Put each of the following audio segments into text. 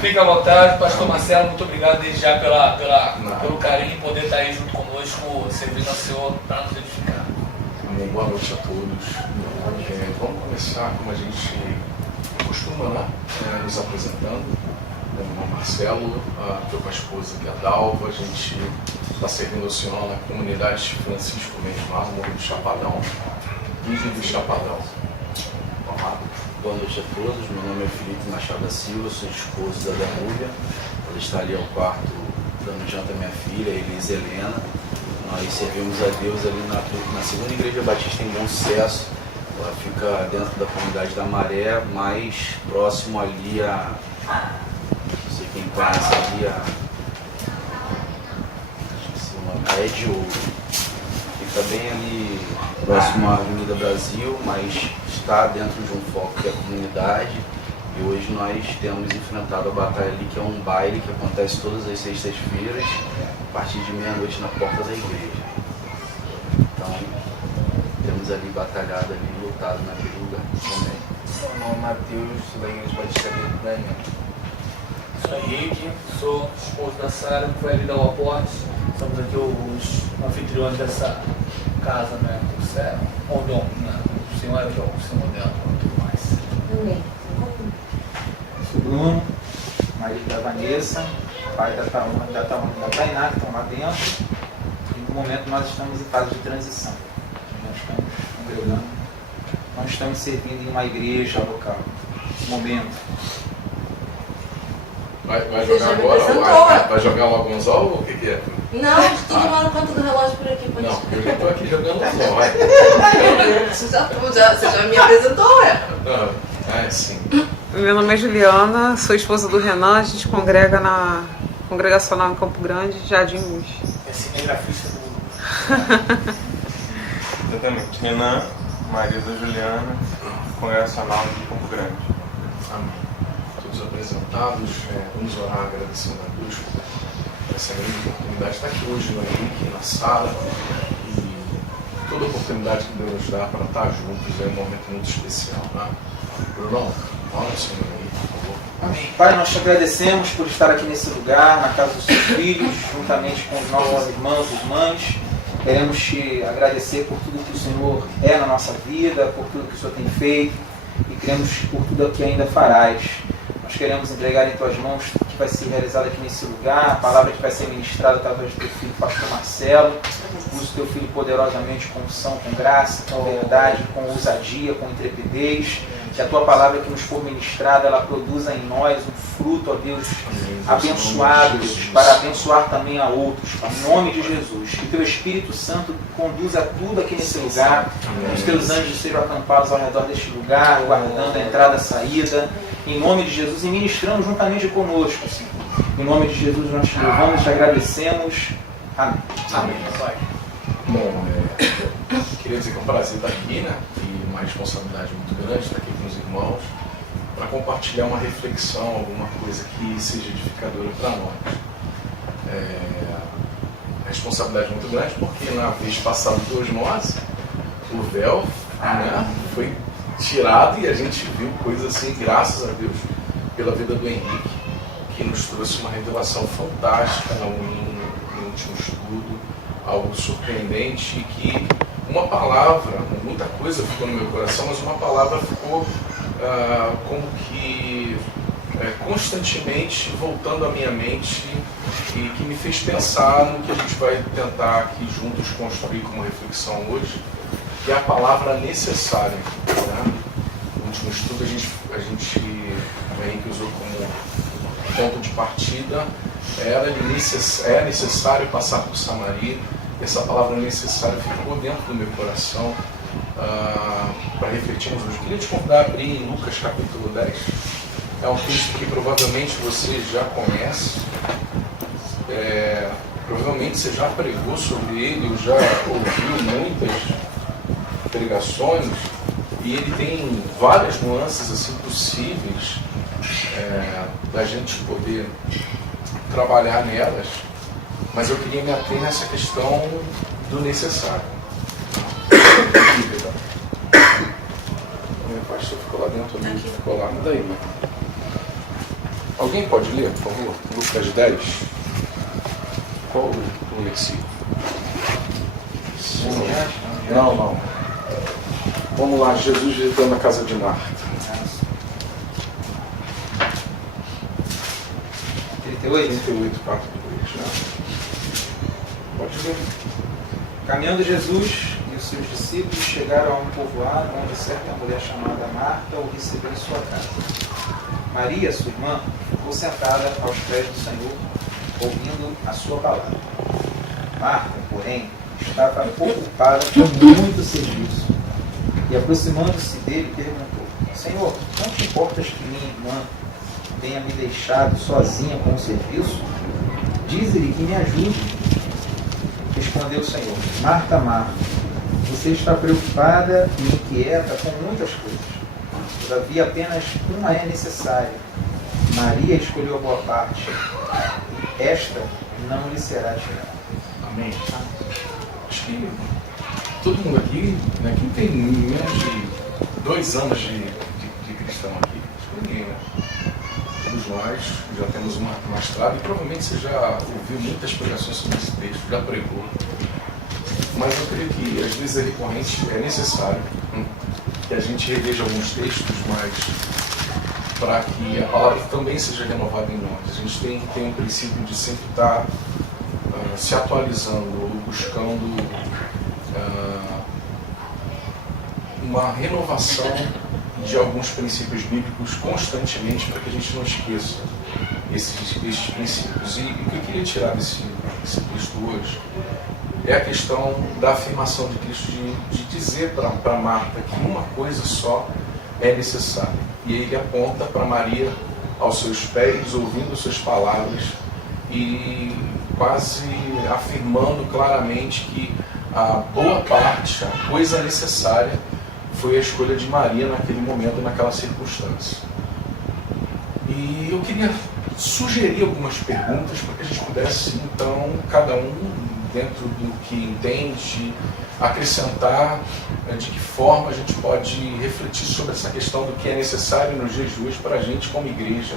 Fica à vontade, pastor Marcelo, muito obrigado desde já pelo carinho e poder estar aí junto conosco, servindo ao Senhor para nos edificar. Amém. Boa noite a todos. Vamos começar como a gente costuma, né? Nos apresentando. Meu nome é Marcelo, estou com a esposa que é a Dalva, a gente está servindo ao Senhor na comunidade Francisco Mesmar, no Morro do Chapadão, Virgem do Chapadão. Boa noite a todos, meu nome é Felipe Machado da Silva, sou esposo da Danúbia. Ela está ali ao quarto dando janta à minha filha, Elisa Helena. Nós servimos a Deus ali na segunda igreja batista em Bom Sucesso. Ela fica dentro da comunidade da Maré, mais próximo ali a... não sei quem conhece ali, a Ed Ouro. Fica bem ali próximo à Avenida Brasil, mas está dentro de um foco que é a comunidade. E hoje nós temos enfrentado a batalha ali, que é um baile que acontece todas as sextas-feiras, a partir de meia-noite na porta da igreja. Então, temos ali batalhado, ali, lutado naquele lugar também. Meu nome é Matheus, sou da Igreja Batista de Daniel. Sou Henrique, sou esposo da Sara, que foi ali da Laporte. Somos aqui os anfitriões dessa casa, né? Do céu, ou dom, né? O Senhor é o Senhor dela e tudo mais. Amém. Sou Bruno, marido da Vanessa, pai da Tainá, que estão lá dentro. E no momento nós estamos em fase de transição. Nós estamos congregando, nós estamos servindo em uma igreja local. No momento. Vai jogar agora? Vai jogar logo um anzol ou o que é? Não, estou tomando conta do relógio por aqui. Pode Não, eu já estou aqui jogando anzol. Você já me apresentou, Não, sim. Meu nome é Juliana, sou esposa do Renan, a gente congrega na Congregacional em Campo Grande, Jardim Luz. É cinegrafista do... Exatamente. Renan, marido da Juliana, Congregacional de Campo Grande. Amém. Todos apresentados, vamos orar agradecendo a Deus por essa grande oportunidade de estar aqui hoje no Henrique, na sala, e toda a oportunidade que Deus nos dá para estar juntos é um momento muito especial, né? Bruno, ora o Senhor aí, por favor. Amém. Pai, nós te agradecemos por estar aqui nesse lugar, na casa dos seus filhos, juntamente com os nossos irmãos e irmãs. Queremos te agradecer por tudo que o Senhor é na nossa vida, por tudo que o Senhor tem feito e queremos por tudo que ainda farás. Nós queremos entregar em tuas mãos tudo que vai ser realizado aqui nesse lugar, a palavra que vai ser ministrada através do teu filho, pastor Marcelo. Use o teu filho poderosamente com unção, com graça, com verdade, com ousadia, com intrepidez. Que a tua palavra que nos for ministrada, ela produza em nós um fruto, ó Deus, abençoado, Deus, para abençoar também a outros. Em nome de Jesus. Que teu Espírito Santo conduza tudo aqui nesse lugar. Que os teus anjos sejam acampados ao redor deste lugar, guardando a entrada e a saída. Em nome de Jesus e ministrando juntamente conosco, Senhor. Em nome de Jesus nós te louvamos e te agradecemos. Amém. Amém. Bom, queria dizer que é um prazer estar aqui, né? E uma responsabilidade muito grande estar aqui com os irmãos para compartilhar uma reflexão, alguma coisa que seja edificadora para nós. A responsabilidade muito grande porque na vez passada de osmose, o véu, né, foi tirado e a gente viu coisas assim, graças a Deus, pela vida do Henrique, que nos trouxe uma revelação fantástica no último estudo, algo surpreendente, e que uma palavra, muita coisa ficou no meu coração, mas uma palavra ficou como que constantemente voltando à minha mente e que me fez pensar no que a gente vai tentar aqui juntos construir como reflexão hoje, que é a palavra necessária. Né? No último estudo a gente usou como ponto de partida, é necessário passar por Samaria. Essa palavra necessária ficou dentro do meu coração para refletirmos hoje. Queria te convidar a abrir em Lucas capítulo 10. É um texto que provavelmente você já conhece, provavelmente você já pregou sobre ele, ou já ouviu muitas pregações, e ele tem várias nuances assim, possíveis da gente poder trabalhar nelas, mas eu queria me ater nessa questão do necessário. O pastor ficou lá dentro, ficou lá, daí, Alguém pode ler, por favor? Lucas 10. Qual o versículo? Não. Vamos lá, Jesus visitando a casa de Marta. 38, 4, 2. Né? Pode ler. Caminhando Jesus e os seus discípulos chegaram a um povoado onde certa mulher chamada Marta o recebeu em sua casa. Maria, sua irmã, ficou sentada aos pés do Senhor, ouvindo a sua palavra. Marta, porém, estava ocupada com muito serviço. E aproximando-se dele, perguntou: Senhor, não te importas que minha irmã tenha me deixado sozinha com o serviço? Diz-lhe que me ajude. Respondeu o Senhor: Marta, Marta, você está preocupada e inquieta com muitas coisas. Todavia, apenas uma é necessária. Maria escolheu a boa parte, e esta não lhe será tirada. Amém. Acho que todo mundo aqui, né, quem tem menos de 2 anos de cristão aqui, acho que ninguém, né? Todos nós já temos uma estrada e provavelmente você já ouviu muitas pregações sobre esse texto, já pregou. Mas eu creio que às vezes é recorrente, é necessário que a gente reveja alguns textos, mas para que a palavra também seja renovada em nós. A gente tem um princípio de sempre estar se atualizando, buscando uma renovação de alguns princípios bíblicos constantemente, para que a gente não esqueça esses princípios. E o que eu queria tirar desse texto hoje é a questão da afirmação de Cristo, de dizer para Marta que uma coisa só é necessária. E ele aponta para Maria aos seus pés, ouvindo suas palavras e quase afirmando claramente que a boa parte, a coisa necessária, foi a escolha de Maria naquele momento, naquela circunstância. E eu queria sugerir algumas perguntas para que a gente pudesse, então, cada um, dentro do que entende, acrescentar de que forma a gente pode refletir sobre essa questão do que é necessário nos dias de hoje para a gente, como igreja,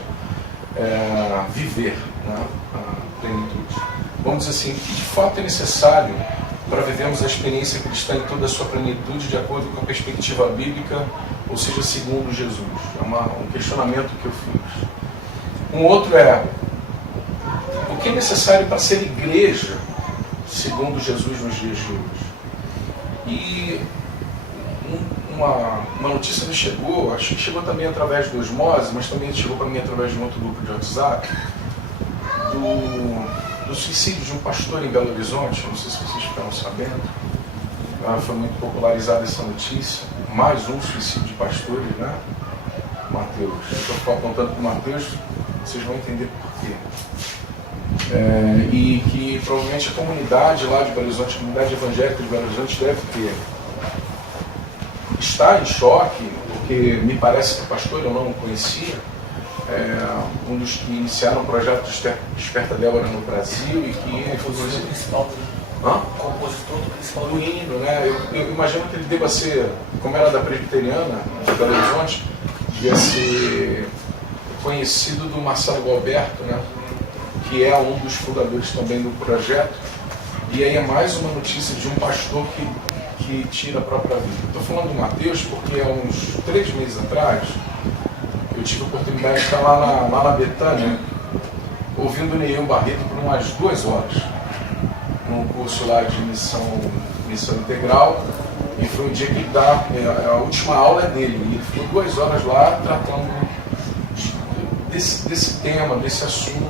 viver, né, a plenitude. Vamos dizer assim, o que de fato é necessário para vivermos a experiência cristã em toda a sua plenitude, de acordo com a perspectiva bíblica, ou seja, segundo Jesus. É um questionamento que eu fiz. Um outro é: o que é necessário para ser igreja, segundo Jesus, nos dias de hoje? E uma notícia me chegou, acho que chegou também através do Osmose, mas também chegou para mim através de um outro grupo de WhatsApp, do suicídio de um pastor em Belo Horizonte. Não sei se vocês ficaram sabendo. Foi muito popularizada essa notícia. Mais um suicídio de pastores, né? Mateus. Eu estou apontando para o Mateus, vocês vão entender por quê. E que provavelmente a comunidade lá de Belo Horizonte, a comunidade evangélica de Belo Horizonte, está em choque, porque me parece que o pastor eu não o conhecia. Um dos que iniciaram o projeto Desperta Débora no Brasil e que é o compositor principal do hino, né? Eu imagino que ele deva ser, como era da presbiteriana de Belo Horizonte, devia ser conhecido do Marcelo Galberto, né? Que é um dos fundadores também do projeto. E aí é mais uma notícia de um pastor que tira a própria vida. Estou falando do Mateus porque há uns 3 meses atrás eu tive a oportunidade de estar lá na Betânia, ouvindo o Neil Barreto por umas 2 horas, num curso lá de missão integral, e foi um dia que ele dá, a última aula é dele, e ele ficou 2 horas lá tratando desse tema, desse assunto,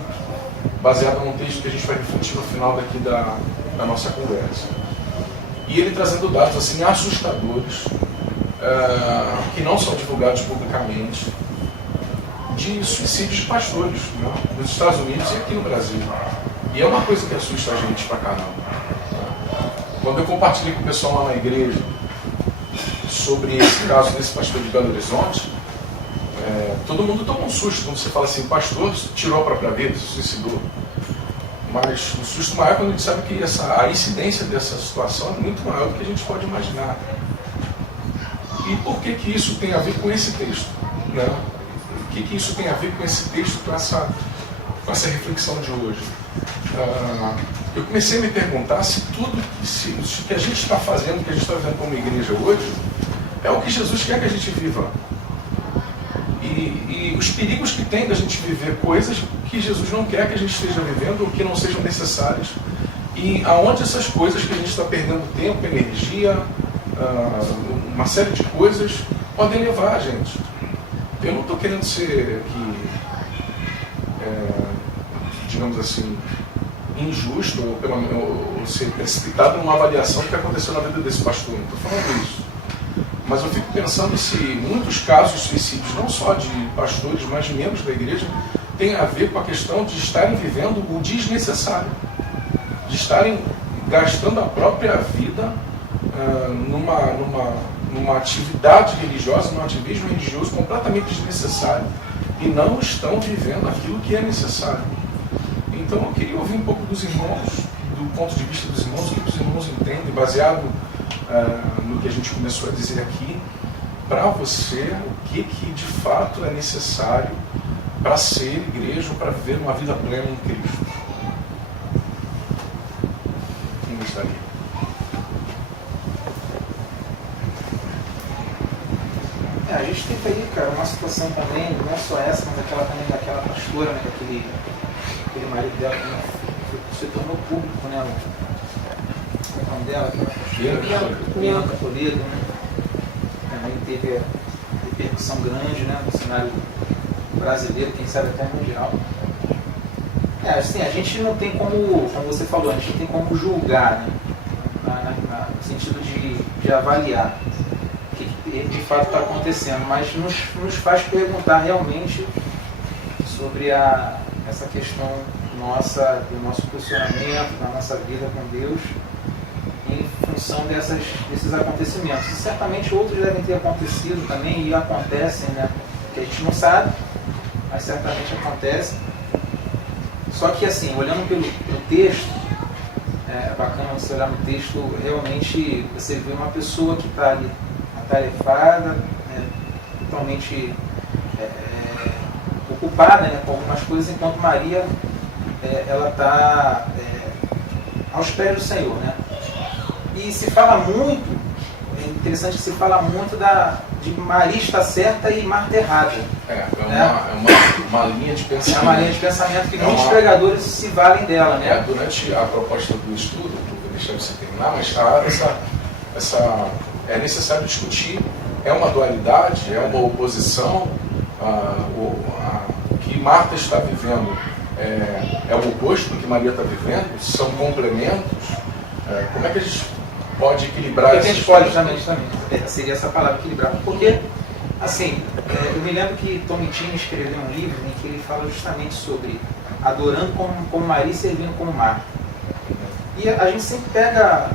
baseado num texto que a gente vai refletir no final daqui da nossa conversa. E ele trazendo dados assim assustadores, que não são divulgados publicamente, de suicídios de pastores, né, nos Estados Unidos e aqui no Brasil. E é uma coisa que assusta a gente pra caramba. Quando eu compartilhei com o pessoal lá na igreja sobre esse caso desse pastor de Belo Horizonte, todo mundo toma um susto quando você fala assim: o pastor tirou a própria vida, se suicidou. Mas o susto maior é quando a gente sabe que a incidência dessa situação é muito maior do que a gente pode imaginar. E por que isso tem a ver com esse texto, né? que isso tem a ver com esse texto, com essa reflexão de hoje? Eu comecei a me perguntar se tudo se o que a gente está fazendo, o que a gente está vivendo como igreja hoje, é o que Jesus quer que a gente viva. E os perigos que tem da gente viver coisas que Jesus não quer que a gente esteja vivendo ou que não sejam necessárias. E aonde essas coisas que a gente está perdendo tempo, energia, uma série de coisas podem levar a gente. Eu não estou querendo ser aqui, digamos assim, injusto ou ser precipitado numa avaliação do que aconteceu na vida desse pastor. Não estou falando isso. Mas eu fico pensando se muitos casos de suicídios, não só de pastores, mas de membros da igreja, tem a ver com a questão de estarem vivendo o desnecessário, de estarem gastando a própria vida numa atividade religiosa, num ativismo religioso completamente desnecessário e não estão vivendo aquilo que é necessário. Então eu queria ouvir um pouco dos irmãos, do ponto de vista dos irmãos, o que os irmãos entendem, baseado no que a gente começou a dizer aqui, para você, o que de fato é necessário para ser igreja, para viver uma vida plena em Cristo. Quem gostaria? A gente teve aí, cara, uma situação também, não é só essa, mas aquela também daquela pastora, né, aquele marido dela que se tornou público, né? Qual é o nome dela? Bianca Toledo, né? Também teve repercussão grande, né, no cenário brasileiro, quem sabe até mundial. Assim, a gente não tem como você falou, a gente não tem como julgar, né? No sentido de avaliar o que de fato está acontecendo, mas nos faz perguntar realmente sobre essa questão nossa, do nosso posicionamento, da nossa vida com Deus, em função desses acontecimentos. E certamente outros devem ter acontecido também e acontecem, né? Que a gente não sabe, mas certamente acontecem. Só que assim, olhando pelo texto, é bacana você olhar no texto, realmente você vê uma pessoa que está ali atarefada, né, totalmente ocupada, né, com algumas coisas, enquanto Maria ela está aos pés do Senhor, né? E se fala muito, é interessante que se fala muito de Maria estar certa e Marta errada. Uma linha de pensamento. É uma linha de pensamento que muitos pregadores se valem dela, né? Durante a proposta do estudo, vou deixar você terminar, mas é necessário discutir. É uma dualidade, é uma oposição. O que Marta está vivendo é o oposto do que Maria está vivendo, são complementos. Como é que a gente pode equilibrar isso? A gente pode também, seria essa palavra, equilibrar, porque, assim, eu me lembro que Tomitini escreveu um livro em que ele fala justamente sobre adorando como Maria e servindo como Marta. E a gente sempre pega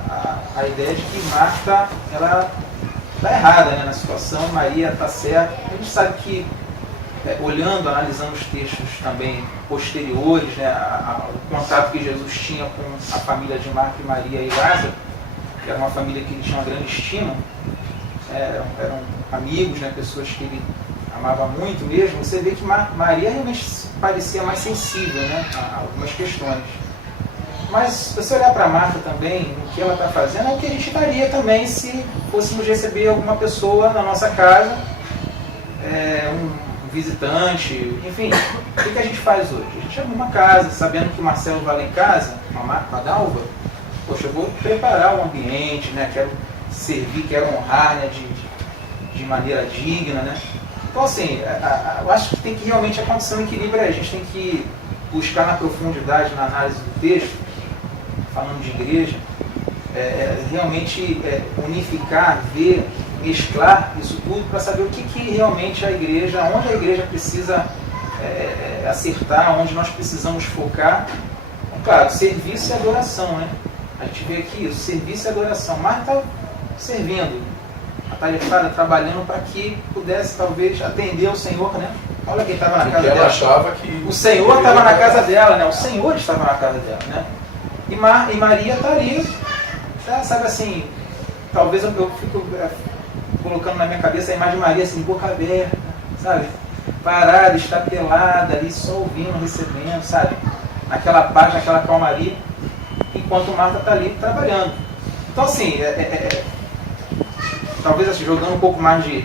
a ideia de que Marta, ela está errada, né, na situação, Maria está certa. A gente sabe que, olhando, analisando os textos também posteriores, né, o contato que Jesus tinha com a família de Marta e Maria e Lázaro, que era uma família que ele tinha uma grande estima, eram amigos, né, pessoas que ele amava muito mesmo. Você vê que Maria realmente parecia mais sensível, né, a algumas questões. Mas se você olhar para Marta também, o que ela está fazendo é o que a gente faria também se fôssemos receber alguma pessoa na nossa casa, um visitante, enfim. O que a gente faz hoje? A gente arruma uma casa, sabendo que o Marcelo vai lá em casa, uma Dalva, poxa, eu vou preparar o ambiente, né? Quero servir, quero honrar, né? De maneira digna, né? Então, assim, eu acho que tem que realmente acontecer um equilíbrio aí. A gente tem que buscar na profundidade, na análise do texto, falando de igreja, realmente unificar, ver, mesclar isso tudo para saber o que realmente a igreja, onde a igreja precisa acertar, onde nós precisamos focar. Claro, serviço e adoração, né? A gente vê aqui isso, serviço e adoração. Marta está servindo, atarefada, trabalhando para que pudesse talvez atender ao Senhor, né? Olha quem estava na casa dela. Ela achava que o Senhor estava na casa dela, né? O Senhor estava na casa dela, né? E Maria está ali, sabe assim, talvez eu fico colocando na minha cabeça a imagem de Maria assim, de boca aberta, sabe? parada, estatelada ali, só ouvindo, recebendo, sabe? Naquela paz, naquela calmaria, enquanto Marta está ali trabalhando. Então, assim, talvez assim, jogando um pouco mais de...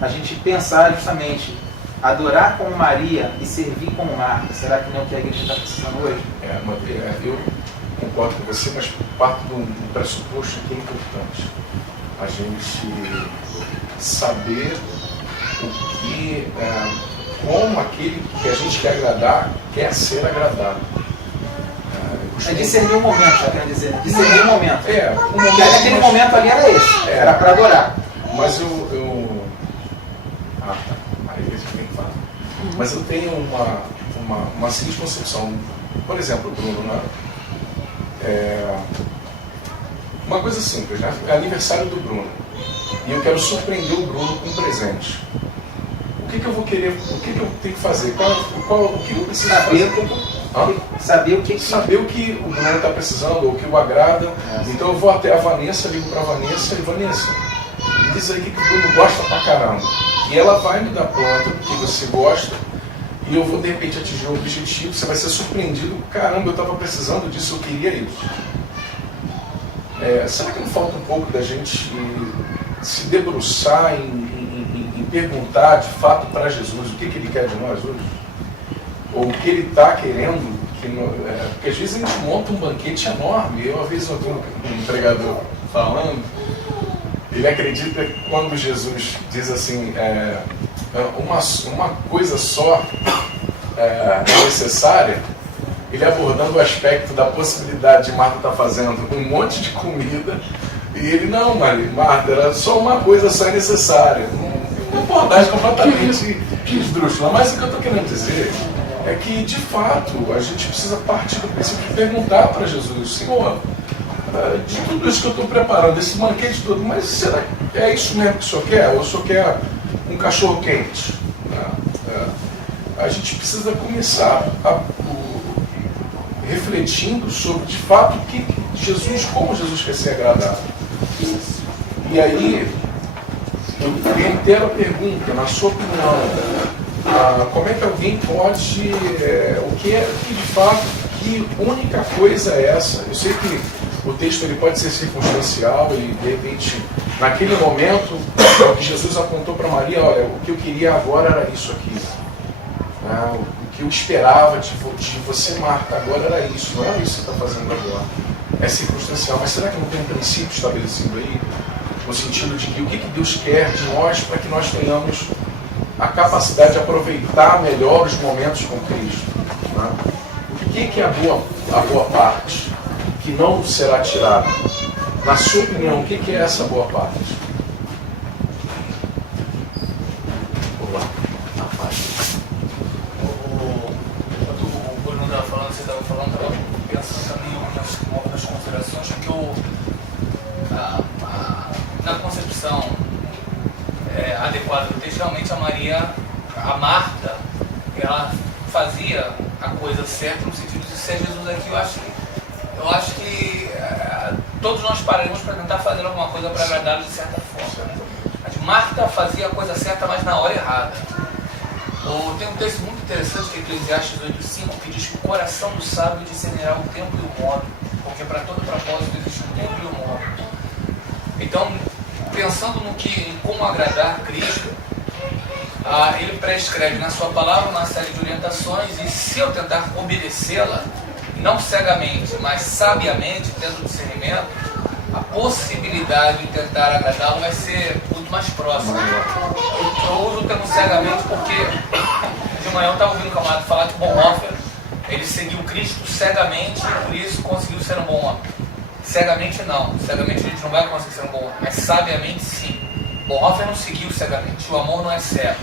a gente pensar justamente, adorar como Maria e servir como Marta. Será que não é o que a igreja está precisando hoje? Eu concordo com você, mas parte do pressuposto que é importante. A gente saber o que, como aquele que a gente quer agradar, quer ser agradado. É discernir o momento, já quero dizer, né? Discernir o momento. O momento, Porque aquele momento ali era esse, era para adorar. Mas Mas eu tenho uma seguinte concepção. Por exemplo, Bruno, né? Uma coisa simples, né? É aniversário do Bruno. E eu quero surpreender o Bruno com um presente. O que eu vou querer, o que eu tenho que fazer? O que eu preciso fazer? Saber o que Saber o que o Bruno está precisando, ou o que o agrada. Então eu vou até a Vanessa, ligo para a Vanessa e Vanessa, me diz aí o que o Bruno gosta pra caramba. E ela vai me dar planta que você gosta, e eu vou de repente atingir um objetivo, você vai ser surpreendido, caramba, eu estava precisando disso, eu queria isso. Será que não falta um pouco da gente se debruçar em perguntar de fato para Jesus o que Ele quer de nós hoje? Ou o que Ele está querendo? Porque às vezes a gente monta um banquete enorme. Uma vez eu tenho um pregador falando, ele acredita que quando Jesus diz assim, uma coisa só é necessária, ele abordando o aspecto da possibilidade de Marta estar fazendo um monte de comida, e ele, não, Marta, era só uma coisa só necessária. Uma abordagem completamente esdrúxula. Mas o que eu estou querendo dizer é que, de fato, a gente precisa partir do princípio de perguntar para Jesus, Senhor, de tudo isso que eu estou preparando, esse banquete todo, mas será que é isso mesmo que o Senhor quer? Ou o Senhor quer um cachorro quente? A gente precisa começar refletindo sobre, de fato, como Jesus quer ser agradável. E aí, eu reitero a pergunta, na sua opinião, como é que alguém pode, o que de fato, que única coisa é essa? Eu sei que o texto ele pode ser circunstancial, e de repente, naquele momento, o que Jesus apontou para Maria, olha, o que eu queria agora era isso aqui. O que eu esperava de você, Marta, agora era isso, não era isso que você está fazendo agora. É circunstancial, mas será que não tem um princípio estabelecido aí? No sentido de que o que Deus quer de nós para que nós tenhamos a capacidade de aproveitar melhor os momentos com Cristo. Né? O que é a boa parte que não será tirada? Na sua opinião, o que é essa boa parte? O Bruno estava falando, você estava falando, estava pensando também em algumas considerações, porque na concepção adequada do texto, realmente a Marta, ela fazia a coisa certa no sentido de ser Jesus aqui. Eu acho que todos nós pararemos para tentar fazer alguma coisa para agradá-lo de certa forma. Mas Marta fazia a coisa certa, mas na hora errada. Tem um texto muito interessante que é Eclesiastes 8:5, que diz que o coração do sábio discernirá o tempo e o modo, porque para todo propósito existe um tempo e um modo. Então, pensando em como agradar Cristo, ele prescreve na sua palavra uma série de orientações, e se eu tentar obedecê-la, não cegamente, mas sabiamente, tendo discernimento, a possibilidade de tentar agradá-lo vai ser muito mais próxima. Eu uso o termo cegamente porque de manhã eu estava ouvindo o camarada falar que Bonhoeffer, ele seguiu Cristo cegamente e por isso conseguiu ser um bom homem. Cegamente não, cegamente a gente não vai conseguir ser um bom homem, mas sabiamente sim. Bonhoeffer não seguiu cegamente, o amor não é cego.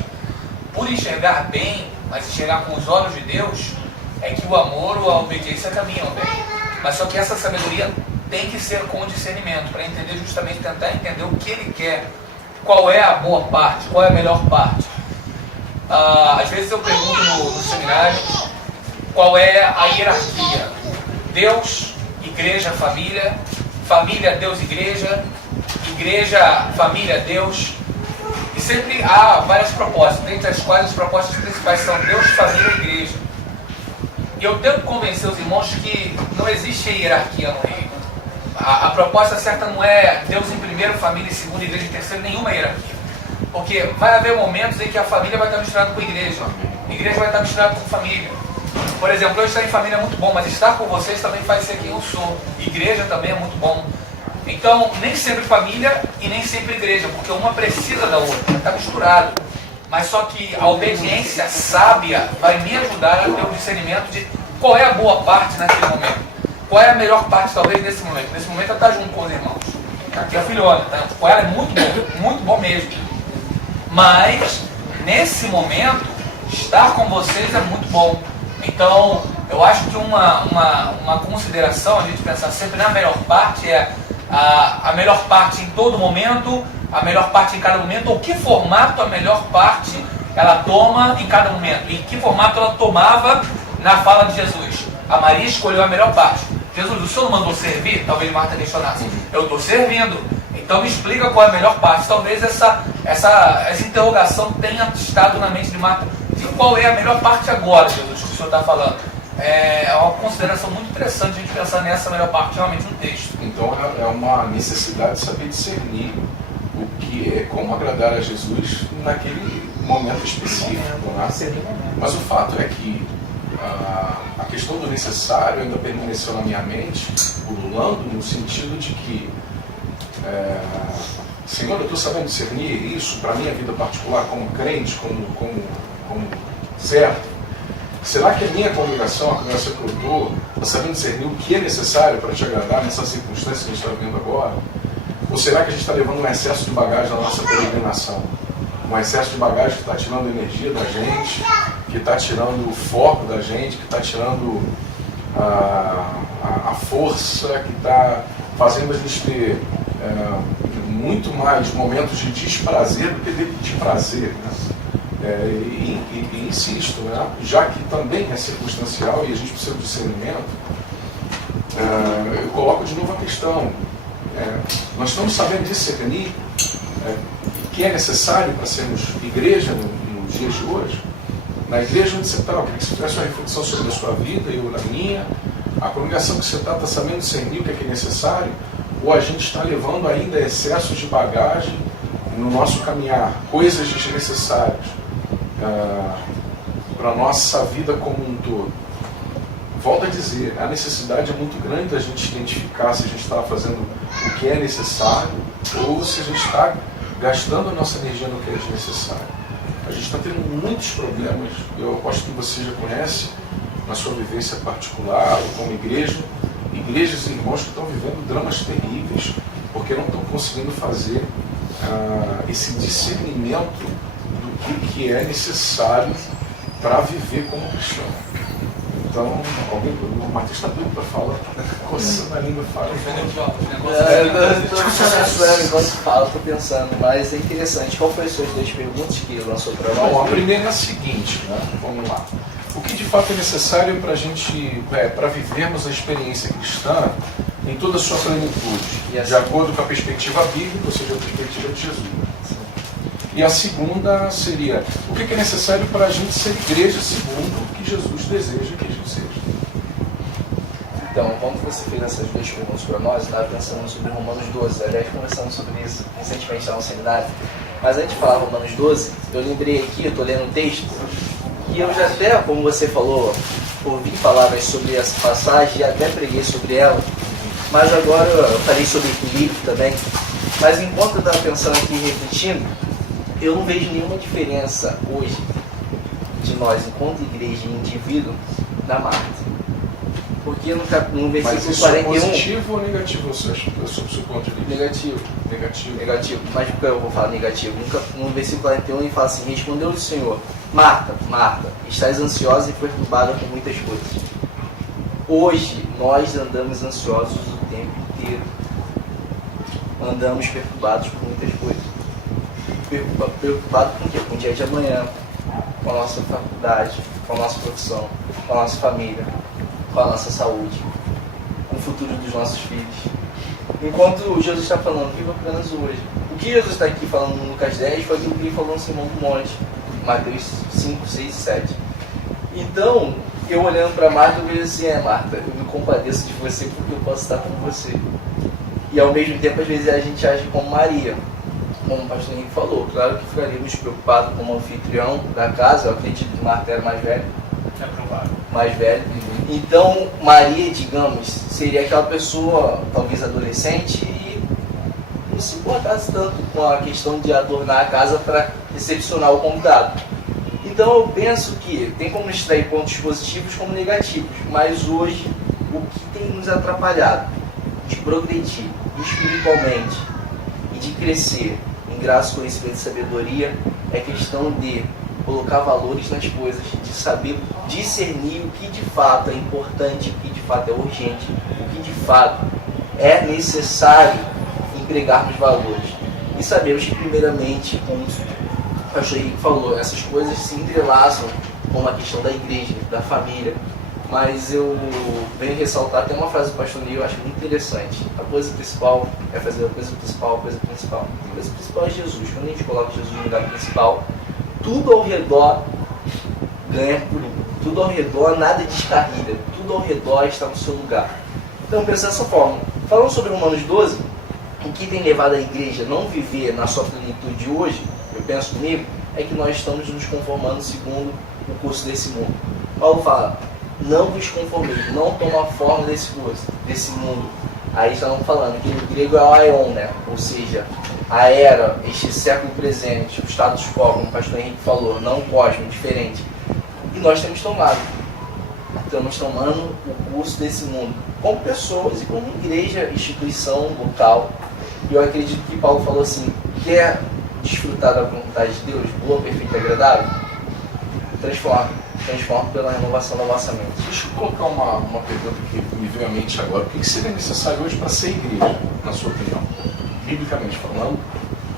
Por enxergar bem, mas enxergar com os olhos de Deus, é que o amor ou a obediência caminham bem. Mas só que essa sabedoria tem que ser com discernimento, para entender justamente, tentar entender o que ele quer, qual é a boa parte, qual é a melhor parte. Às vezes eu pergunto no seminário qual é a hierarquia: Deus, igreja, família, família, Deus, igreja, igreja, família, Deus. E sempre há várias propostas, dentre as quais as propostas principais são Deus, família e igreja. E eu tento convencer os irmãos que não existe hierarquia no reino. A proposta certa não é Deus em primeiro, família em segundo, igreja em terceiro, nenhuma hierarquia. Porque vai haver momentos em que a família vai estar misturada com a igreja vai estar misturada com família. Por exemplo, eu estar em família é muito bom, mas estar com vocês também faz ser quem eu sou. Igreja também é muito bom. Então, nem sempre família e nem sempre igreja, porque uma precisa da outra, está misturado. Mas só que a obediência sábia vai me ajudar a ter o discernimento de qual é a boa parte naquele momento. Qual é a melhor parte, talvez, nesse momento. Nesse momento é estar junto com os irmãos. Aqui é a filhona, tá? Com ela é muito bom mesmo. Mas, nesse momento, estar com vocês é muito bom. Então, eu acho que uma consideração, a gente pensar sempre na melhor parte, é a melhor parte em todo momento, a melhor parte em cada momento, ou que formato a melhor parte ela toma em cada momento, e que formato ela tomava na fala de Jesus. A Maria escolheu a melhor parte. Jesus, o senhor não mandou servir? Talvez Marta questionasse. Eu estou servindo. Então me explica qual é a melhor parte. Talvez essa interrogação tenha estado na mente de Marta. De qual é a melhor parte agora, Jesus, que o senhor está falando? É uma consideração muito interessante a gente pensar nessa melhor parte realmente no texto. Então é uma necessidade de saber discernir o que é, como agradar a Jesus naquele momento específico. Né? Mas o fato é que a questão do necessário ainda permaneceu na minha mente, pululando, no sentido de que Senhor, eu estou sabendo discernir isso para a minha vida particular, como crente, como servo. Será que a minha congregação, a congregação que eu estou, está sabendo discernir o que é necessário para te agradar nessas circunstâncias que a gente está vivendo agora? Ou será que a gente está levando um excesso de bagagem na nossa peregrinação? Um excesso de bagagem que está tirando a energia da gente, que está tirando o foco da gente, que está tirando a força, que está fazendo a gente ter muito mais momentos de desprazer do que de prazer, né? E insisto, né? Já que também é circunstancial e a gente precisa de discernimento, eu coloco de novo a questão. Nós estamos sabendo discernir o que é necessário para sermos igreja nos dias de hoje. Na igreja onde você está, eu queria que você fizesse uma reflexão sobre a sua vida e eu na minha. A congregação que você está sabendo discernir o que é necessário, ou a gente está levando ainda excesso de bagagem no nosso caminhar, coisas desnecessárias para a nossa vida como um todo. Volto a dizer, a necessidade é muito grande da gente identificar se a gente está fazendo o que é necessário ou se a gente está gastando a nossa energia no que é desnecessário. A gente está tendo muitos problemas, eu aposto que você já conhece na sua vivência particular ou como igreja, igrejas e irmãos que estão vivendo dramas terríveis porque não estão conseguindo fazer esse discernimento do que é necessário para viver como cristão. Então, o Matheus está doido para falar, coçando a língua fala. Estou pensando enquanto fala, estou pensando, mas é interessante. Qual foi as suas duas perguntas que lançou para nós? Bom, a primeira é a seguinte, né? Vamos lá. O que de fato é necessário para a gente, para vivermos a experiência cristã em toda a sua plenitude, de acordo com a perspectiva bíblica, ou seja, a perspectiva de Jesus. E a segunda seria, o que é necessário para a gente ser igreja segundo o que Jesus deseja que a gente seja? Então, quando você fez essas duas perguntas para nós, eu estava pensando sobre Romanos 12. Aliás, conversamos sobre isso recentemente na nossa seminário. Mas antes de falar Romanos 12, eu lembrei aqui, eu estou lendo um texto, e eu já até, como você falou, ouvi palavras sobre essa passagem e até preguei sobre ela. Mas agora eu falei sobre equilíbrio também. Mas enquanto eu estava pensando aqui e refletindo, eu não vejo nenhuma diferença hoje de nós, enquanto igreja e indivíduo, da Marta. Porque no versículo Mas isso 41... é positivo ou negativo, do seu ponto de vista? Negativo. Mas por que eu vou falar negativo? No versículo 41 ele fala assim: respondeu-lhe o Senhor, Marta, Marta, estás ansiosa e perturbada com muitas coisas. Hoje nós andamos ansiosos o tempo inteiro. Andamos perturbados por muitas coisas. Preocupado com o quê? Com o dia de amanhã, com a nossa faculdade, com a nossa profissão, com a nossa família, com a nossa saúde, com o futuro dos nossos filhos. Enquanto Jesus está falando, viva apenas hoje. O que Jesus está aqui falando no Lucas 10 foi aquilo que ele falou no Sermão do Monte, Mateus 5, 6 e 7. Então, eu olhando para Marta, eu vejo assim, Marta, eu me compadeço de você porque eu posso estar com você. E ao mesmo tempo, às vezes, a gente age como Maria, como o pastor Henrique falou. Claro que ficaríamos preocupados como anfitrião da casa, eu acredito que Marta era mais velha. É provável. Mais velha. Então, Maria, digamos, seria aquela pessoa, talvez adolescente, e não se importasse tanto com a questão de adornar a casa para recepcionar o convidado. Então eu penso que tem como extrair pontos positivos como negativos, mas hoje o que tem nos atrapalhado de progredir espiritualmente e de crescer em graça, conhecimento e sabedoria é questão de colocar valores nas coisas, de saber discernir o que de fato é importante, o que de fato é urgente, o que de fato é necessário empregarmos valores. E sabemos que primeiramente, como o pastor Henrique falou, essas coisas se entrelaçam com a questão da igreja, da família. Mas eu venho ressaltar até uma frase do pastor Neil, eu acho muito interessante. A coisa principal é fazer a coisa principal, a coisa principal. A coisa principal é Jesus. Quando a gente coloca Jesus no lugar principal, tudo ao redor ganha por tudo ao redor, nada descarrilha, tudo ao redor está no seu lugar. Então pensa dessa forma. Falando sobre Romanos 12, o que tem levado a igreja a não viver na sua plenitude hoje, eu penso comigo, é que nós estamos nos conformando segundo o curso desse mundo. Paulo fala, não vos conformeis, não toma a forma desse curso, desse mundo. Aí estamos falando que no grego é o aion, né? Ou seja, a era, este século presente, o status quo, como o pastor Henrique falou, não o cosmo, diferente. E nós temos tomado. Estamos tomando o curso desse mundo, como pessoas e como igreja, instituição, local. E eu acredito que Paulo falou assim, quer desfrutar da vontade de Deus, boa, perfeita e agradável? Transforme pela renovação da vossa mente. Deixa eu colocar uma pergunta que me veio à mente agora. O que seria necessário hoje para ser igreja, na sua opinião? Biblicamente falando,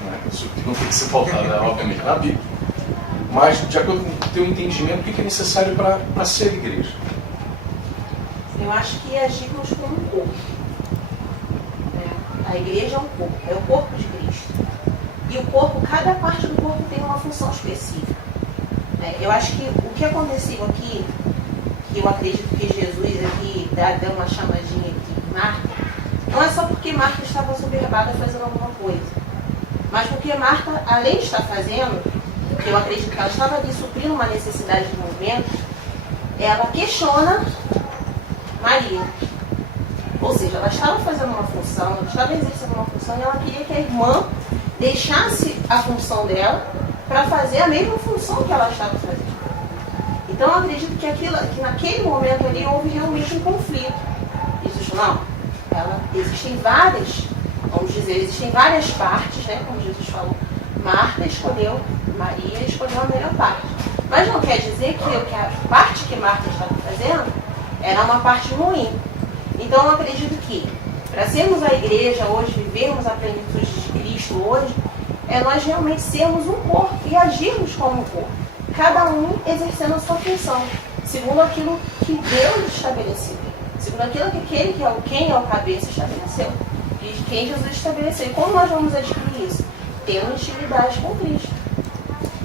né? Isso não tem que ser pautado, né? Obviamente, na Bíblia. Mas, de acordo com o teu entendimento, o que é necessário para ser igreja? Eu acho que agirmos como um corpo. A igreja é um corpo, é o corpo de Cristo. E o corpo, cada parte do corpo tem uma função específica. Eu acho que o que aconteceu aqui, que eu acredito que Jesus aqui deu uma chamadinha de Marta, não é só porque Marta estava soberbada fazendo alguma coisa, mas porque Marta, além de estar fazendo, que eu acredito que ela estava ali suprindo uma necessidade do momento, ela questiona Maria. Ou seja, ela estava fazendo uma função, ela estava exercendo uma função e ela queria que a irmã deixasse a função dela para fazer a mesma função que ela estava fazendo. Então eu acredito que naquele momento ali houve realmente um conflito. Isso não. Existem várias, vamos dizer, existem várias partes, né, como Jesus falou. Marta escolheu, Maria escolheu a melhor parte. Mas não quer dizer que a parte que Marta estava fazendo era uma parte ruim. Então eu acredito que para sermos a igreja hoje, vivermos a plenitude de Cristo hoje, é nós realmente sermos um corpo e agirmos como um corpo. Cada um exercendo a sua função, segundo aquilo que Deus estabeleceu. Segundo aquilo que quem é o cabeça estabeleceu. E quem Jesus estabeleceu. E como nós vamos adquirir isso? Tendo intimidade com Cristo.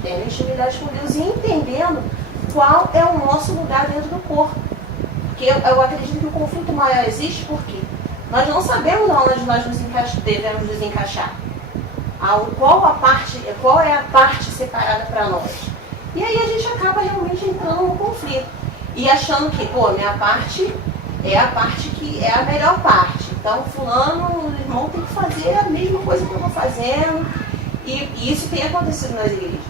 Tendo intimidade com Deus e entendendo qual é o nosso lugar dentro do corpo. Porque eu acredito que o conflito maior existe porque nós não sabemos onde nós devemos nos encaixar. Qual é a parte separada para nós? E aí a gente acaba realmente entrando no conflito. E achando que, minha parte é a parte que é a melhor parte. Então, fulano, o irmão tem que fazer a mesma coisa que eu estou fazendo. E isso tem acontecido nas igrejas.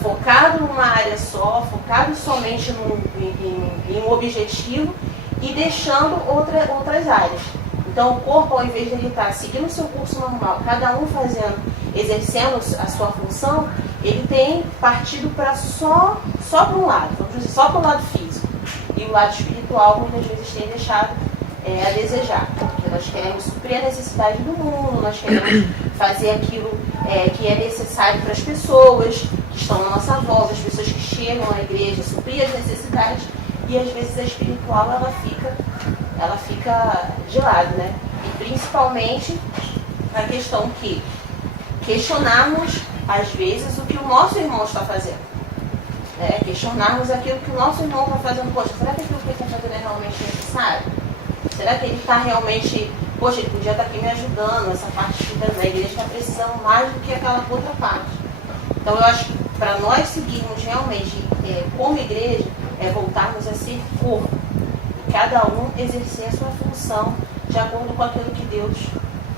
Focado numa área só, focado somente em um objetivo e deixando outras áreas. Então, o corpo, ao invés de ele estar seguindo o seu curso normal, cada um exercendo a sua função, ele tem partido para só para um lado, vamos dizer, só para o lado físico. E o lado espiritual, muitas vezes, tem deixado a desejar. Porque nós queremos suprir a necessidade do mundo, nós queremos fazer aquilo que é necessário para as pessoas que estão na nossa volta, as pessoas que chegam na igreja, suprir as necessidades, e às vezes a espiritual ela fica de lado, né? E principalmente a questão que questionarmos, às vezes, o que o nosso irmão está fazendo. Questionarmos aquilo que o nosso irmão está fazendo. Poxa, será que aquilo que ele está fazendo é realmente necessário? Será que ele está realmente... Poxa, ele podia estar aqui me ajudando, essa parte da igreja está precisando mais do que aquela outra parte. Então, eu acho que para nós seguirmos realmente como igreja, é voltarmos a ser corpo. E cada um exercer a sua função de acordo com aquilo que Deus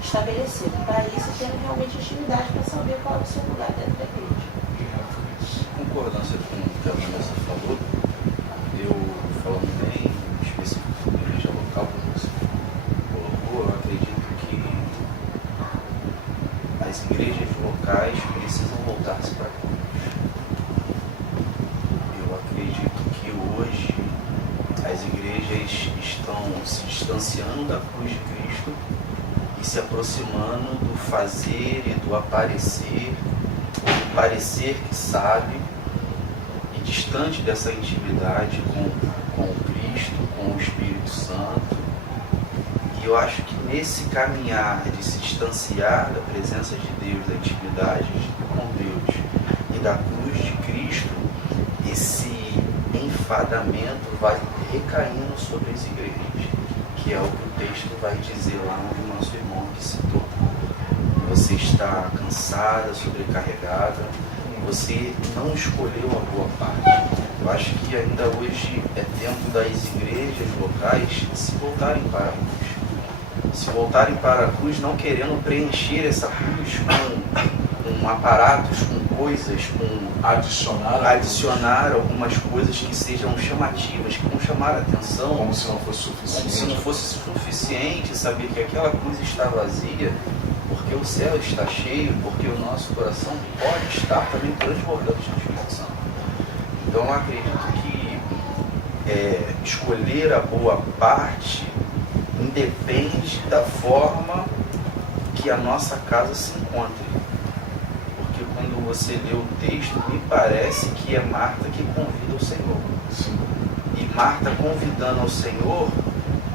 estabeleceu. Para isso, tendo realmente intimidade para saber qual é o seu lugar dentro da igreja. Em concordância com o que a Vanessa falou, eu falando bem específico da igreja local, como você colocou, eu acredito que as igrejas locais precisam voltar-se para a cruz. Eu acredito que hoje as igrejas estão se distanciando da cruz de Cristo e se aproximando do fazer e do aparecer, do parecer que sabe, e distante dessa intimidade com o Cristo, com o Espírito Santo. E eu acho que nesse caminhar de se distanciar da presença de Deus, da intimidade com Deus e da cruz de Cristo, esse enfadamento vai recaindo sobre as igrejas, que é o que o texto vai dizer lá onde o nosso irmão que citou. Você está cansada, sobrecarregada, você não escolheu a boa parte. Eu acho que ainda hoje é tempo das igrejas locais se voltarem para a cruz. Se voltarem para a cruz não querendo preencher essa cruz com aparatos, com coisas, com adicionar algumas coisas que sejam chamativas, que vão chamar a atenção. Como se não fosse suficiente. Como se não fosse suficiente saber que aquela cruz está vazia, porque o céu está cheio, porque o nosso coração pode estar também transbordando de Espírito Santo. Então eu acredito que escolher a boa parte independe da forma que a nossa casa se encontre. Porque quando você lê o texto, me parece que é Marta que convida o Senhor. Sim. E Marta convidando ao Senhor,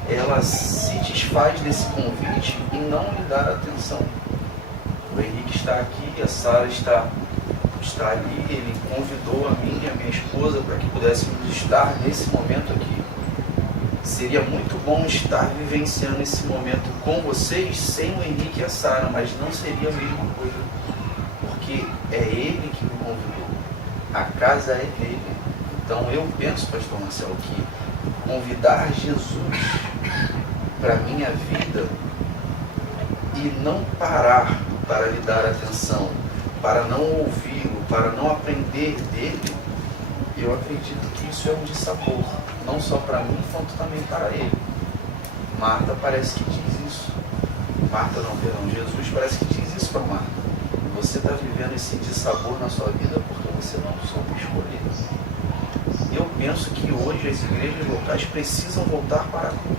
ela se desfaz desse convite e não lhe dá atenção. O Henrique está aqui, a Sara está ali, ele convidou a mim e a minha esposa para que pudéssemos estar nesse momento aqui. Seria muito bom estar vivenciando esse momento com vocês sem o Henrique e a Sara, mas não seria a mesma coisa, porque é ele que me convidou, a casa é dele. Então eu penso, pastor Marcelo, que convidar Jesus para a minha vida e não parar para lhe dar atenção, para não ouvi-lo, para não aprender dele, eu acredito que isso é um dissabor, não só para mim, quanto também para ele. Marta parece que diz isso. Jesus parece que diz isso para Marta. Você está vivendo esse dissabor na sua vida porque você não soube escolher. Eu penso que hoje as igrejas locais precisam voltar para a cruz.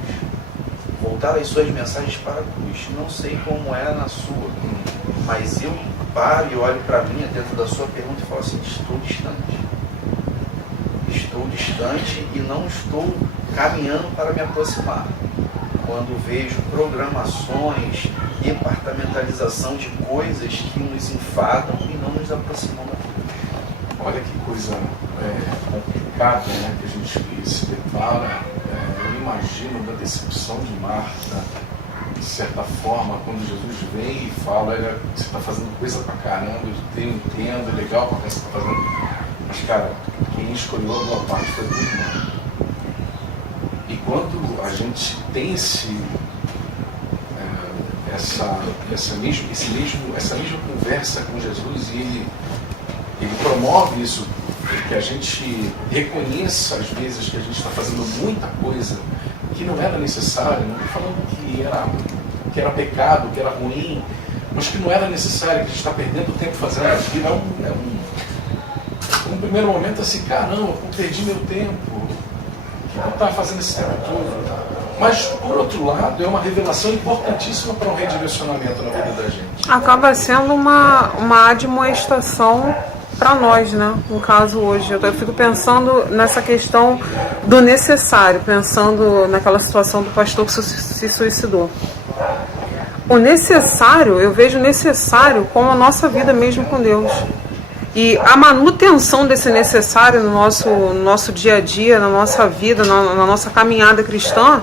Voltar as suas mensagens para a cruz. Não sei como é na sua, mas eu paro e olho para mim dentro da sua pergunta e falo assim: estou distante. Estou distante e não estou caminhando para me aproximar. Quando vejo programações, departamentalização de coisas que nos enfadam e não nos aproximam da cruz. Olha que coisa complicada, né, que a gente se depara. Eu imagino da decepção de Marta, de certa forma, quando Jesus vem e fala: olha, você está fazendo coisa pra caramba, eu entendo, é legal para que você está fazendo. Mas, cara, quem escolheu a boa parte foi o irmão. E quando a gente tem essa mesma conversa com Jesus e ele promove isso, que a gente reconheça às vezes que a gente está fazendo muita coisa que não era necessária, não estou falando que era pecado, que era ruim, mas que não era necessário, que a gente está perdendo tempo fazendo aquilo. No primeiro momento assim, caramba, eu perdi meu tempo, o que eu estava fazendo esse tempo todo? Mas, por outro lado, é uma revelação importantíssima para um redirecionamento na vida da gente. Acaba sendo uma admoestação para nós, né? No caso hoje, eu fico pensando nessa questão do necessário, pensando naquela situação do pastor que se suicidou. o necessário, eu vejo necessário como a nossa vida mesmo com Deus. E a manutenção desse necessário no nosso dia a dia, na nossa vida, na nossa caminhada cristã,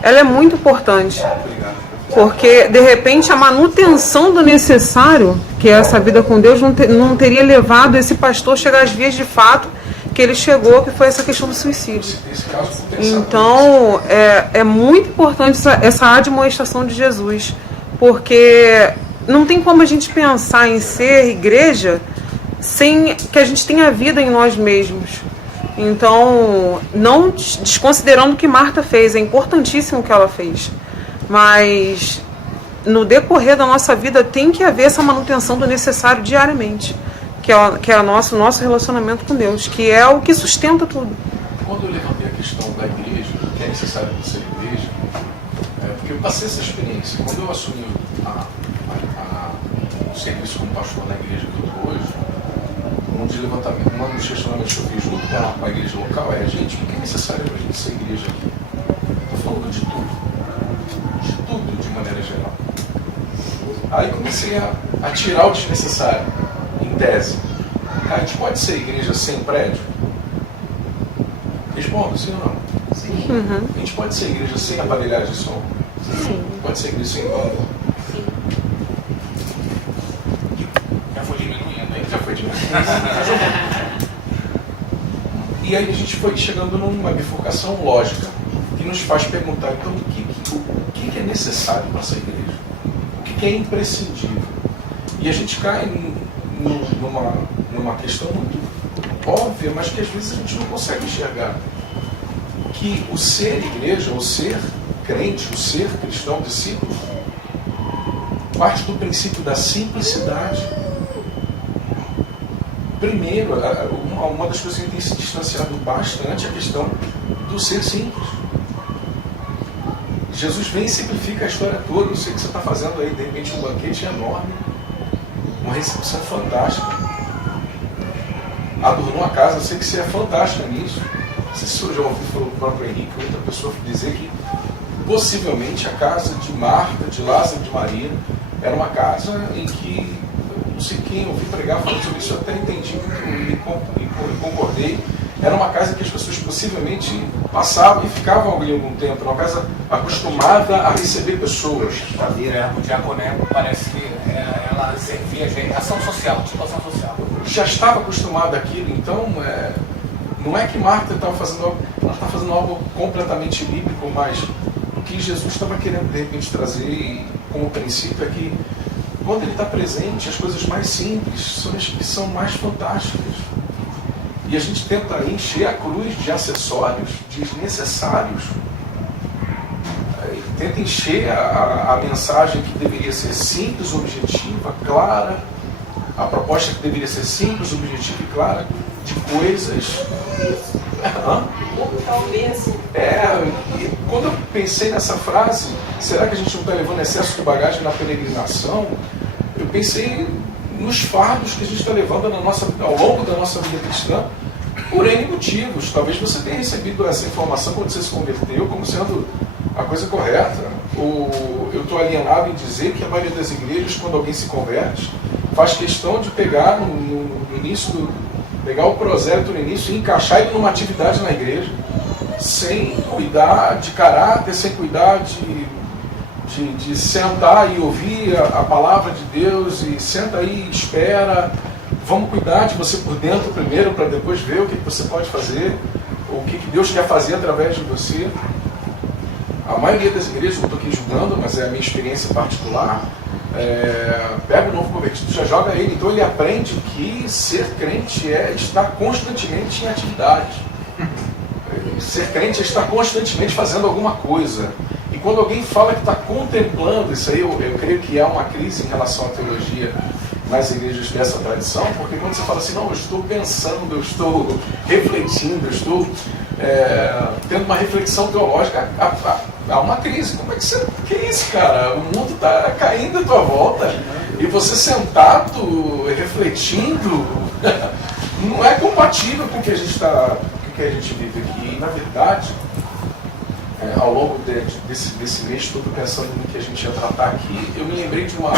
ela é muito importante. Porque, de repente, a manutenção do necessário, que é essa vida com Deus, não teria levado esse pastor a chegar às vias de fato que ele chegou, que foi essa questão do suicídio. Então, é muito importante essa admoestação de Jesus, porque não tem como a gente pensar em ser igreja sem que a gente tenha vida em nós mesmos. Então, não desconsiderando o que Marta fez, é importantíssimo o que ela fez, mas no decorrer da nossa vida tem que haver essa manutenção do necessário diariamente, que é o nosso relacionamento com Deus, que é o que sustenta tudo. Quando eu levantei a questão da igreja, do que é necessário para ser igreja, porque eu passei essa experiência. Quando eu assumi o serviço como pastor na igreja que eu estou hoje, um dos questionamentos que eu fiz junto com a igreja local é: gente, o que é necessário para a gente ser igreja aqui? Estou falando de tudo, de maneira geral. Aí comecei a tirar o desnecessário, em tese. A gente pode ser igreja sem prédio? Responda, sim ou não? Sim. Uhum. A gente pode ser igreja sem aparelhagem de som? Sim. Pode ser igreja sem banda? Sim. Já foi diminuindo, hein? Já foi diminuindo. E aí a gente foi chegando numa bifurcação lógica que nos faz perguntar, então, o que é necessário para essa igreja? O que é imprescindível? E a gente cai numa questão muito óbvia, mas que às vezes a gente não consegue enxergar. Que o ser igreja, o ser crente, o ser cristão, discípulo, parte do princípio da simplicidade. Primeiro, uma das coisas que tem se distanciado bastante é a questão do ser simples. Jesus vem e simplifica a história toda. Eu sei que você está fazendo aí, de repente, um banquete enorme, uma recepção fantástica. Adornou a casa, eu sei que você é fantástica nisso. Não sei se o senhor já ouviu pelo próprio Henrique ou outra pessoa dizer que possivelmente a casa de Marta, de Lázaro e de Maria era uma casa em que, não sei quem ouvi pregar falando sobre isso, eu até entendi e concordei. Era uma casa que as pessoas possivelmente passavam e ficavam ali algum tempo. Era uma casa acostumada a receber pessoas. O diaconé parece que ela servia a ação social, tipo ação social. Já estava acostumada àquilo, então não é que Marta estava fazendo algo, ela está fazendo algo completamente bíblico, mas o que Jesus estava querendo de repente trazer como princípio é que quando ele está presente, as coisas mais simples são as que são mais fantásticas. E a gente tenta encher a cruz de acessórios desnecessários. Tenta encher a mensagem que deveria ser simples, objetiva, clara, a proposta que deveria ser simples, objetiva e clara, de coisas. Talvez. E quando eu pensei nessa frase, será que a gente não está levando excesso de bagagem na peregrinação? Eu pensei nos fardos que a gente está levando ao longo da nossa vida cristã, por N motivos. Talvez você tenha recebido essa informação quando você se converteu como sendo a coisa correta. Ou eu estou alienado em dizer que a maioria das igrejas, quando alguém se converte, faz questão de pegar no início, pegar o prosélito no início e encaixar ele numa atividade na igreja, sem cuidar de caráter, sem cuidar de sentar e ouvir a palavra de Deus, e senta aí e espera. Vamos cuidar de você por dentro primeiro, para depois ver o que você pode fazer, o que Deus quer fazer através de você. A maioria das igrejas, não estou aqui julgando, mas é a minha experiência particular, pega o novo convertido, já joga ele. Então ele aprende que ser crente é estar constantemente em atividade. Ser crente é estar constantemente fazendo alguma coisa. E quando alguém fala que está contemplando, isso aí eu creio que há uma crise em relação à teologia nas igrejas dessa tradição, porque quando você fala assim, não, eu estou pensando, eu estou refletindo, eu estou tendo uma reflexão teológica, há uma crise. Como é que é isso, cara? O mundo está caindo à tua volta e você sentado, refletindo, não é compatível com o que a gente vive aqui. E, na verdade, ao longo desse mês todo, pensando no que a gente ia tratar aqui, eu me lembrei de uma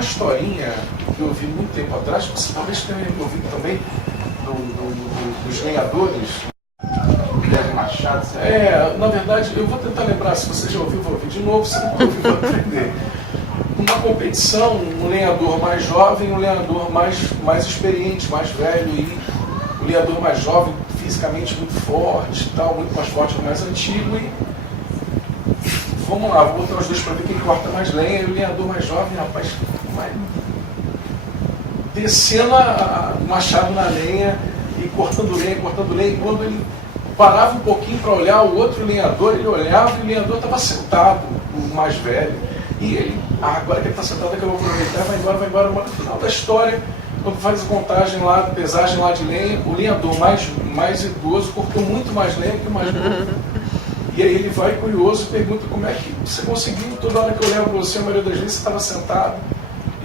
historinha que eu ouvi muito tempo atrás, que você talvez tenha ouvido também, dos lenhadores. Guilherme Machado. Na verdade, eu vou tentar lembrar, se você já ouviu, vou ouvir de novo, se não ouviu, vou aprender. Uma competição, um lenhador mais jovem, um lenhador mais experiente, mais velho, e o lenhador mais jovem, fisicamente muito forte e tal, muito mais forte, mais antigo, e vamos lá, vou botar os dois para ver quem corta mais lenha, e o lenhador mais jovem, rapaz, vai descendo o machado na lenha e cortando lenha, e quando ele parava um pouquinho para olhar o outro lenhador, ele olhava e o lenhador estava sentado, o mais velho, e ele, agora que ele está sentado, é que eu vou aproveitar, vai embora, no final da história, quando faz a contagem lá, pesagem lá de lenha, o lenhador mais idoso cortou muito mais lenha que o mais novo. E aí ele vai curioso e pergunta como é que você conseguiu, toda hora que eu lembro você, a maioria das vezes você estava sentado.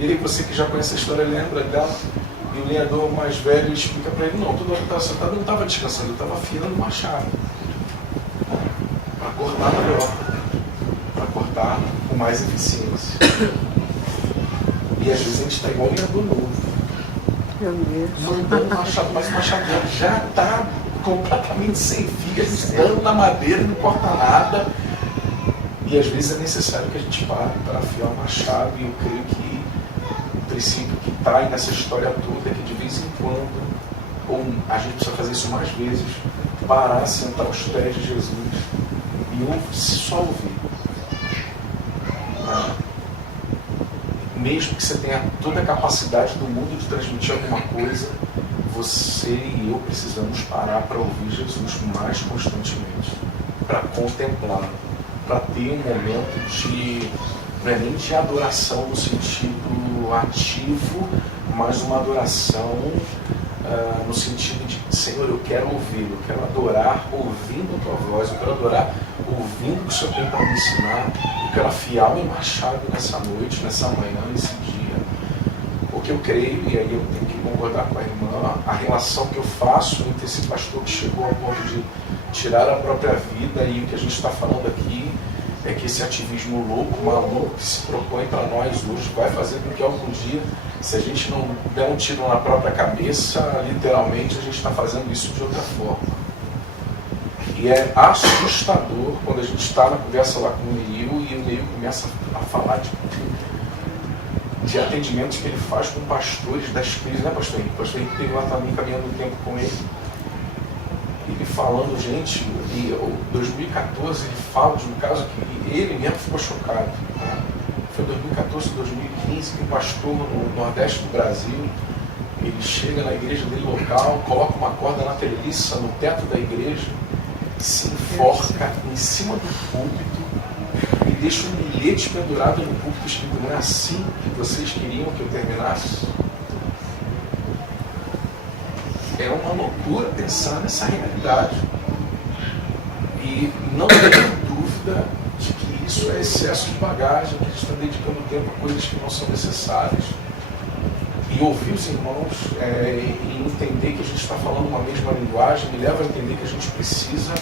E aí você que já conhece a história lembra dela. E o lenhador mais velho explica para ele, não, toda hora que eu estava sentado eu não estava descansando, eu estava afiando o machado. Para cortar melhor. Para cortar com mais eficiência. E às vezes a gente está igual um lenhador novo. Mandando o machado, mas o machado já está completamente sem vias, dando na madeira, não corta nada. E às vezes é necessário que a gente pare para afiar o machado, e eu creio que o princípio que está aí nessa história toda é que de vez em quando, ou a gente precisa fazer isso mais vezes, parar, sentar aos pés de Jesus e só ouvir. Mesmo que você tenha toda a capacidade do mundo de transmitir alguma coisa, você e eu precisamos parar para ouvir Jesus mais constantemente, para contemplá-lo, para ter um momento de, não é nem de adoração no sentido ativo, mas uma adoração no sentido de, Senhor, eu quero ouvi-lo, eu quero adorar ouvindo a tua voz, eu quero adorar ouvindo o que o Senhor tem para me ensinar, eu quero afiar o meu machado nessa noite, nessa manhã, nesse dia, porque eu creio, e aí eu tenho que concordar com a irmã, a relação que eu faço entre esse pastor que chegou ao ponto de tirar a própria vida, e o que a gente está falando aqui é que esse ativismo louco, maluco, que se propõe para nós hoje, vai fazer com que algum dia, se a gente não der um tiro na própria cabeça, literalmente a gente está fazendo isso de outra forma. E é assustador quando a gente está na conversa lá com o Neil, e o Neil começa a falar de atendimentos que ele faz com pastores das crises, né, pastor Henrique? O pastor Henrique teve lá também caminhando um tempo com ele. Ele falando, gente, em 2014 ele fala de um caso que ele mesmo ficou chocado. Né? Foi 2014, 2015, que um pastor no Nordeste do Brasil, ele chega na igreja dele local, coloca uma corda na treliça, no teto da igreja, se enforca em cima do púlpito e deixa um bilhete pendurado no púlpito escrito: não é assim que vocês queriam que eu terminasse? É uma loucura pensar nessa realidade. E não tenho dúvida de que isso é excesso de bagagem, que a gente está dedicando tempo a coisas que não são necessárias. E ouvir os irmãos e entender que a gente está falando uma mesma linguagem me leva a entender que a gente precisa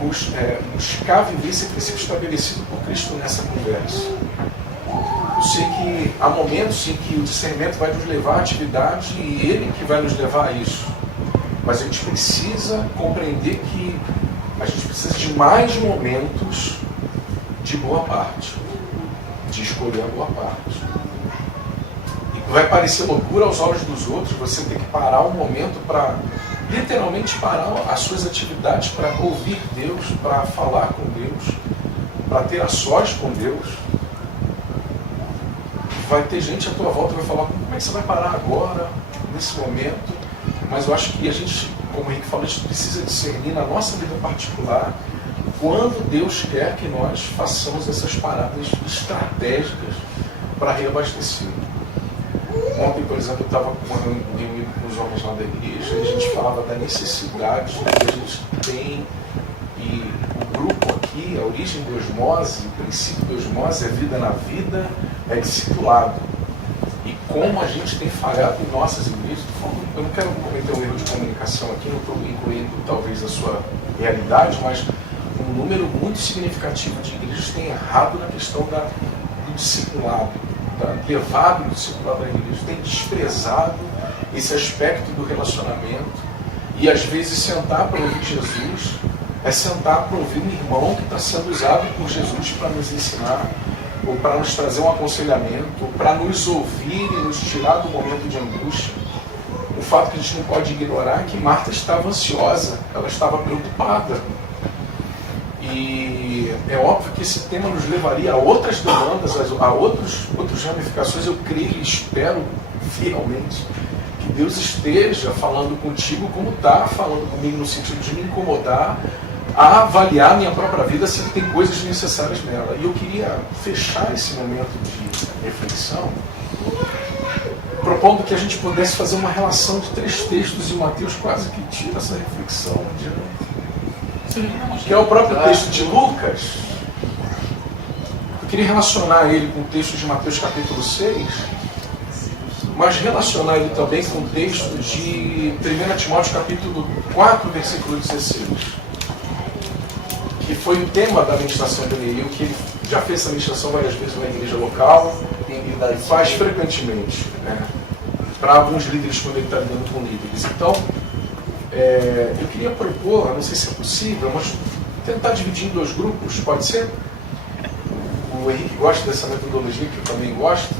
buscar viver esse princípio estabelecido por Cristo nessa conversa. Eu sei que há momentos em que o discernimento vai nos levar à atividade e Ele que vai nos levar a isso. Mas a gente precisa compreender que a gente precisa de mais momentos de boa parte, de escolher a boa parte. E vai parecer loucura aos olhos dos outros você ter que parar um momento para, literalmente, parar as suas atividades para ouvir Deus, para falar com Deus, para ter a sós com Deus. Vai ter gente à tua volta que vai falar: como é que você vai parar agora, nesse momento? Mas eu acho que a gente, como o Henrique falou, a gente precisa discernir na nossa vida particular quando Deus quer que nós façamos essas paradas estratégicas para reabastecer. Ontem, por exemplo, eu estava reunido com os homens lá da igreja e a gente falava da necessidade que a gente tem, e o grupo aqui, a origem do osmose, o princípio do osmose é vida na vida, é discipulado. E como a gente tem falhado em nossas igrejas, eu não quero cometer um erro de comunicação aqui, não estou incluindo talvez a sua realidade, mas um número muito significativo de igrejas tem errado na questão do discipulado, levado do discipulado da igreja, tem desprezado esse aspecto do relacionamento e às vezes sentar para ouvir Jesus é sentar para ouvir um irmão que está sendo usado por Jesus para nos ensinar, ou para nos trazer um aconselhamento, ou para nos ouvir e nos tirar do momento de angústia. O fato que a gente não pode ignorar é que Marta estava ansiosa, ela estava preocupada. E é óbvio que esse tema nos levaria a outras demandas, a outras ramificações. Eu creio e espero fielmente que Deus esteja falando contigo como está falando comigo, no sentido de me incomodar, a avaliar a minha própria vida se tem coisas necessárias nela. E eu queria fechar esse momento de reflexão propondo que a gente pudesse fazer uma relação de 3 textos de Mateus quase que tira essa reflexão que é o próprio texto de Lucas. Eu queria relacionar ele com o texto de Mateus capítulo 6, mas relacionar ele também com o texto de 1 Timóteo capítulo 4, versículo 16, que foi o tema da ministração do Neil, que ele já fez essa ministração várias vezes na igreja local e faz frequentemente, né, para alguns líderes quando ele está lidando com líderes. Então, eu queria propor, não sei se é possível, mas tentar dividir em 2 grupos, pode ser? O Henrique gosta dessa metodologia, que eu também gosto.